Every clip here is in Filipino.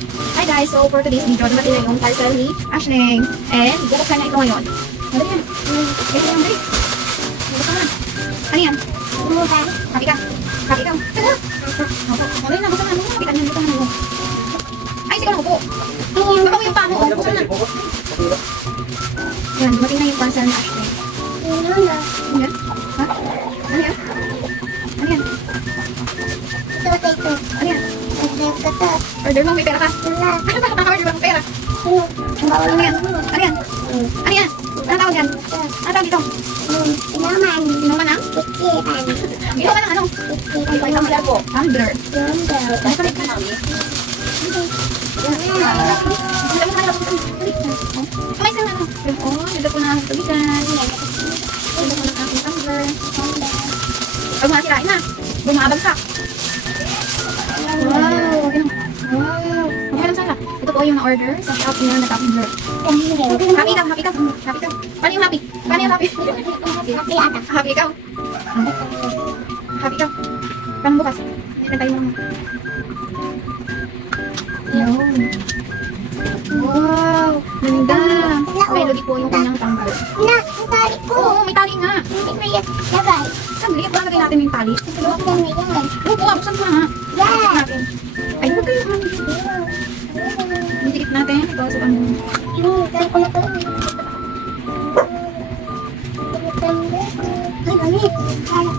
Hi guys, so for today's video, dumating na yung parcel ni Ashling. And bubuksan na ito ngayon. Ano yan? Ito yung dali. Bubuksan na. Ano yan? Happy ka? Happy ka? Ito. Ano yun na? Buksan na. Happy ka. Buksan na. Ay, sige na upo. Babaw yung pamo. Buksan na. Yan, dumating na yung parcel ni Ashling. Ano yan? Ha? Ano yan? Ano yan? Ano yan? Order mo, may pera ka? Ano ba kaka-order ba ng pera? Ano yan? Ano yan? Ano yan? Ano tawag yan? Ano tawag ito? Inuman ng? Inuman ng ano? Tumbler po. Tumbler. Ano ka rin? Kamay sa ano? Oh, nito po na ang tubigan. Nito po na ang aking tumbler. Pag mga sirain na, bumabagsak. Wow! Wow! Magkalang sana. Ito po yung na-order sa shop nyo na tumbler. Happy ka, happy ka. Happy ka. Paano yung happy? Paano yung happy? Happy ata. Happy ikaw. Happy ka. Paano bukas? Hindi tayo mo. Yun. Wow! Ganda. May lagi po yung kanyang tumbler. Na, may tali po. Oo, may tali nga. Hindi ko yan. Lagay. Saglit, baka lagay natin yung tali. Buksan mo yan. Oo, buksan mo na. Buksan natin. Ay, huwag kayo. Didikit natin. Ito sa ano. Tali ko na to. Ay, ganit. Tali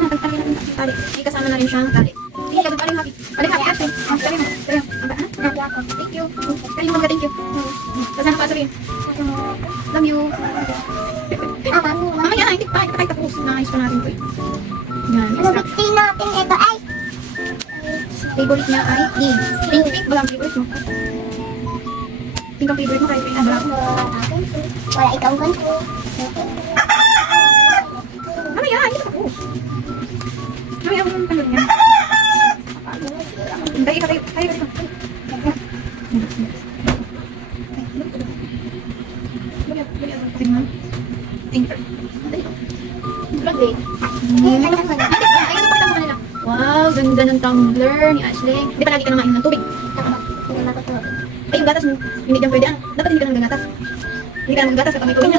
natin yung tali. May kasama na rin siyang tali. Hindi ka paling happy. Paling happy ate. Tali mo. Tali mo. Thank you. Thank you. Thank you. Kasama pa sabihin. Love you. Mamaya, hindi pa tayo tapos. Naayos pa natin ito eh. Yan. Nabigtin natin ito ay. Favorite niya ay pink. Pink, pink. Wala ang favorite mo. Pink ang favorite mo kahit pink ang black. Wala ikaw ganito. Mamaya, hindi pa tapos. Mamaya, ako yung panood niya. Tayo ka, tayo ka dito. Wow, ganda ng tumbler ni Ashling. Di ba lagi ka nangainom ng tubig? Ay, yung gatas mo. Hindi dyan pwede. Dapat hindi ka nang gatas. Hindi ka nang gatas kapag may tubig.